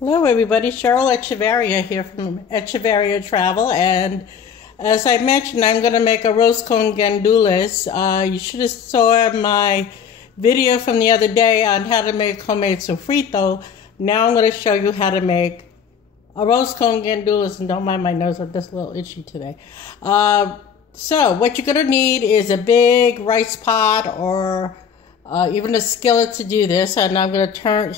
Hello everybody, Cheryl Echevarria here from Echevarria Travel, and as I mentioned, I'm going to make Arroz Con Gandules. You should have saw my video from the other day on how to make homemade sofrito. Now I'm going to show you how to make Arroz Con Gandules, and don't mind my nose, I'm just a little itchy today. So what you're going to need is a big rice pot or even a skillet to do this, and I'm going to turn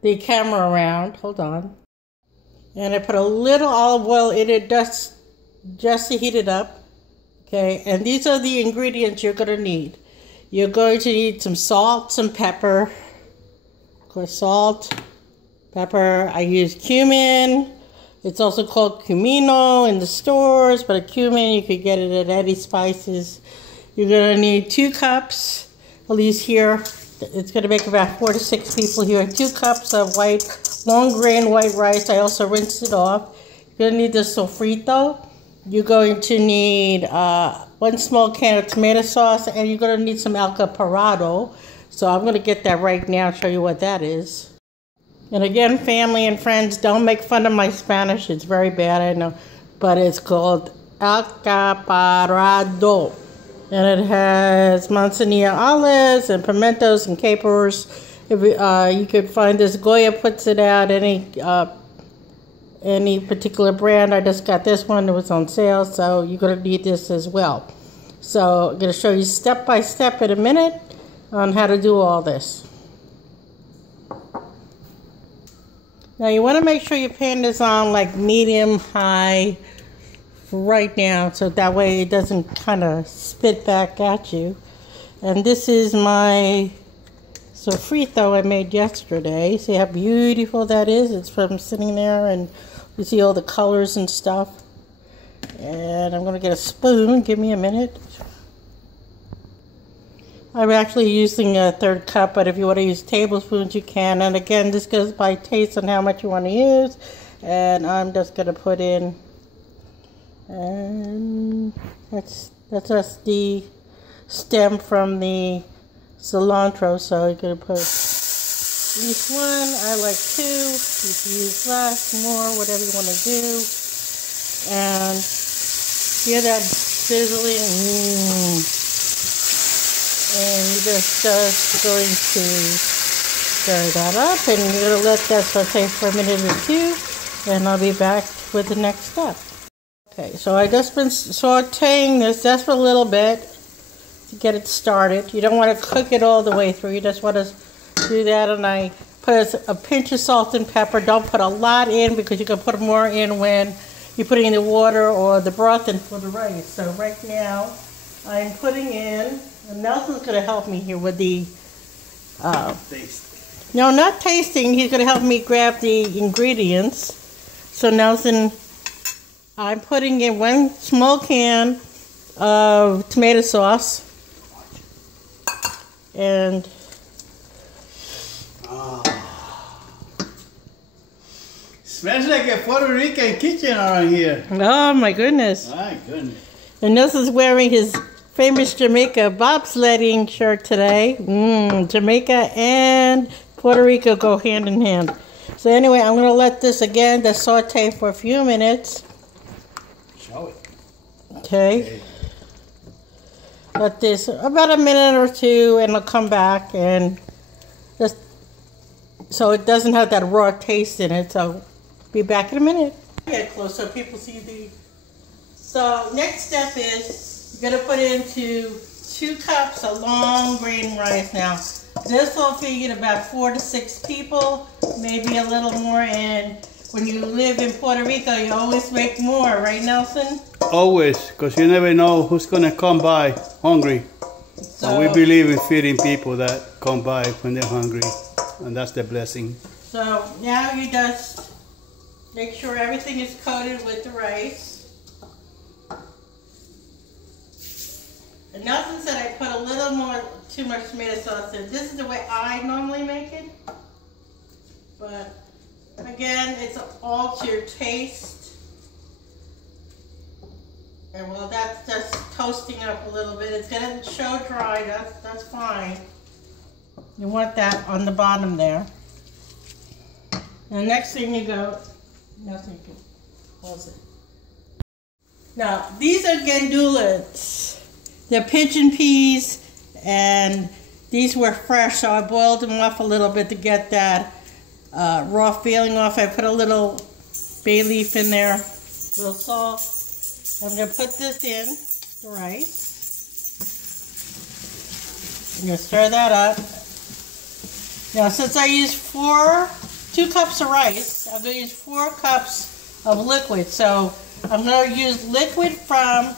the camera around. Hold on. And I put a little olive oil in it just to heat it up. Okay, and these are the ingredients you're going to need. You're going to need some salt, some pepper. Of course, salt, pepper. I use cumin. It's also called cumino in the stores, but a cumin, you could get it at Eddie Spices. You're going to need 2 cups, at least here. It's going to make about 4 to 6 people here. 2 cups of long grain white rice. I also rinsed it off. You're going to need the sofrito. You're going to need 1 small can of tomato sauce, and you're going to need some alcaparado. So I'm going to get that right now and show you what that is. And again, family and friends, don't make fun of my Spanish. It's very bad, I know. But it's called alcaparado. And it has manzanilla olives and pimentos and capers. If you could find this, Goya puts it out, any particular brand. I just got this one, it was on sale, so you're going to need this as well. So I'm going to show you step by step in a minute on how to do all this. Now you want to make sure your pan is on like medium high right now, so that way it doesn't kind of spit back at you. And this is my sofrito I made yesterday. See how beautiful that is? It's from sitting there, and you see all the colors and stuff. And I'm going to get a spoon. Give me a minute. I'm actually using a 1/3 cup, but if you want to use tablespoons, you can. And again, this goes by taste on how much you want to use. And I'm just going to put in, and that's just the stem from the cilantro, so you're going to put at least 1. I like 2. You can use less, more, whatever you want to do. And hear that sizzling. And you're just going to stir that up, and you're going to let that saute for a minute or 2, and I'll be back with the next step. Okay, so I just been sauteing this just for a little bit to get it started. You don't want to cook it all the way through. You just want to do that, and I put a pinch of salt and pepper. Don't put a lot in because you can put more in when you're putting in the water or the broth in for the rice. So right now I'm putting in, and Nelson's going to help me here with the taste. No, not tasting. He's going to help me grab the ingredients. So Nelson, I'm putting in 1 small can of tomato sauce. And Smells like a Puerto Rican kitchen around here. oh my goodness. My goodness. And Nelson's wearing his famous Jamaica bobsledding shirt today. Jamaica and Puerto Rico go hand in hand. So anyway, I'm going to let this again just saute for a few minutes. Show it. Okay. Let this about a minute or 2, and I'll come back, and just so it doesn't have that raw taste in it. So be back in a minute. Get close so people see the. So next step is you're gonna put into 2 cups of long grain rice. Now this will feed about 4 to 6 people, maybe a little more. And when you live in Puerto Rico, you always make more, right, Nelson? Always, because you never know who's going to come by hungry. So, and we believe in feeding people that come by when they're hungry. And that's the blessing. So now you just make sure everything is coated with the rice. And Nelson said I put a little more, too much tomato sauce in. This is the way I normally make it. But again, it's all to your taste. And well, that's just toasting up a little bit. It's gonna show dry, that's fine. You want that on the bottom there. The next thing you go, nothing can pause it. Now, these are gandules. They're pigeon peas, and these were fresh, so I boiled them off a little bit to get that raw feeling off. I put a little bay leaf in there, a little salt. I'm going to put this in, the rice. I'm going to stir that up. Now, since I used 2 cups of rice, I'm going to use 4 cups of liquid. So I'm going to use liquid from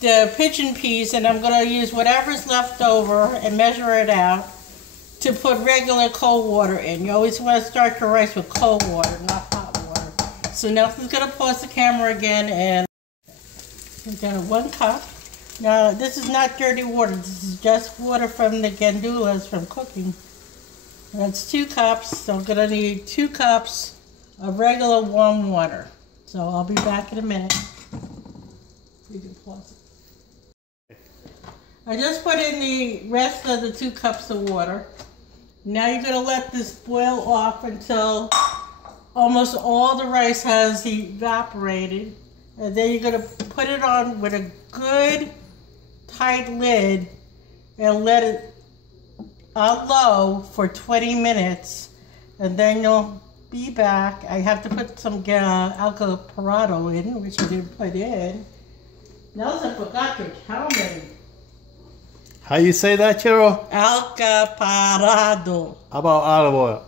the pigeon peas, and I'm going to use whatever's left over and measure it out to put regular cold water in. You always want to start your rice with cold water, not hot water. So Nelson's going to pause the camera again, and we've got 1 cup. Now, this is not dirty water. This is just water from the gandules from cooking. That's 2 cups, so I'm going to need 2 cups of regular warm water. So I'll be back in a minute. You can pause it. I just put in the rest of the 2 cups of water. Now you're going to let this boil off until almost all the rice has evaporated. And then you're going to put it on with a good tight lid and let it on low for 20 minutes, and then you'll be back. I have to put some alcaparado in, which I didn't put in. Nelson forgot to count it. How you say that, Cheryl? Alcaparado. How about olive oil?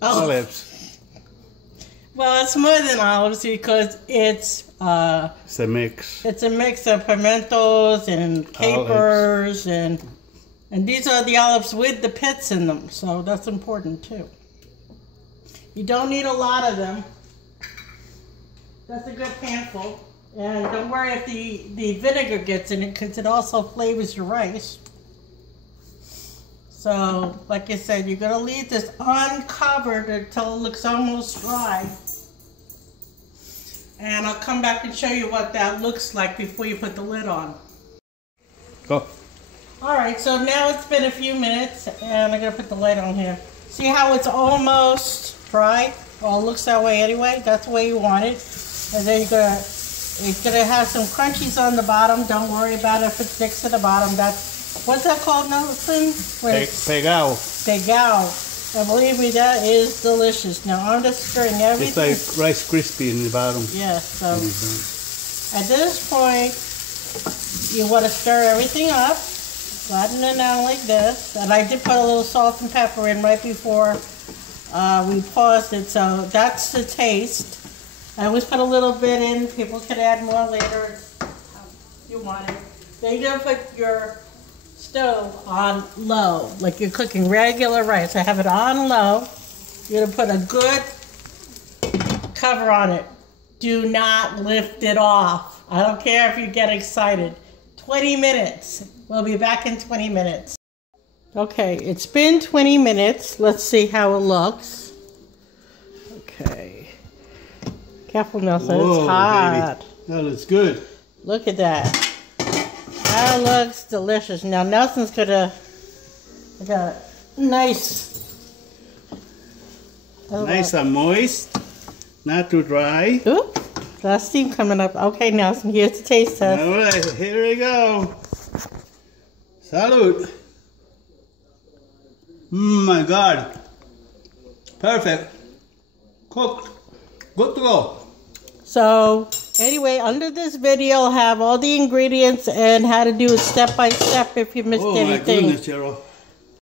Olives. Well, it's more than olives because it's a mix. It's a mix of pimentos and capers and these are the olives with the pits in them, so that's important too. You don't need a lot of them. That's a good handful. And don't worry if the vinegar gets in it, because it also flavors your rice. So, like I said, you're going to leave this uncovered until it looks almost dry. And I'll come back and show you what that looks like before you put the lid on. Go. Alright, so now it's been a few minutes, and I'm going to put the lid on here. See how it's almost dry? Well, it looks that way anyway. That's the way you want it. And then it's going to have some crunchies on the bottom. Don't worry about it if it sticks to the bottom. What's that called, Nelson? Pegao. Pegao. And believe me, that is delicious. Now, I'm just stirring everything. It's like Rice Krispie in the bottom. Yeah, so at this point, you want to stir everything up. Flatten it out like this. And I did put a little salt and pepper in right before we paused it, so that's the taste. I always put a little bit in. People can add more later if you want it. Then you're going to put your stove on low, like you're cooking regular rice. I have it on low. You're going to put a good cover on it. Do not lift it off. I don't care if you get excited. 20 minutes. We'll be back in 20 minutes. Okay, it's been 20 minutes. Let's see how it looks. Okay. Careful, Nelson. Whoa, it's hot. Baby. That looks good. Look at that. That looks delicious. Now, Nelson's gonna nice. Nice and moist. Not too dry. Oop. That's steam coming up. Okay, Nelson, here's the taste test. All right, here we go. Salud. My God. Perfect. Cooked. Good to go. So, anyway, under this video, I'll have all the ingredients and how to do it step by step if you missed anything. Oh, my goodness, Cheryl.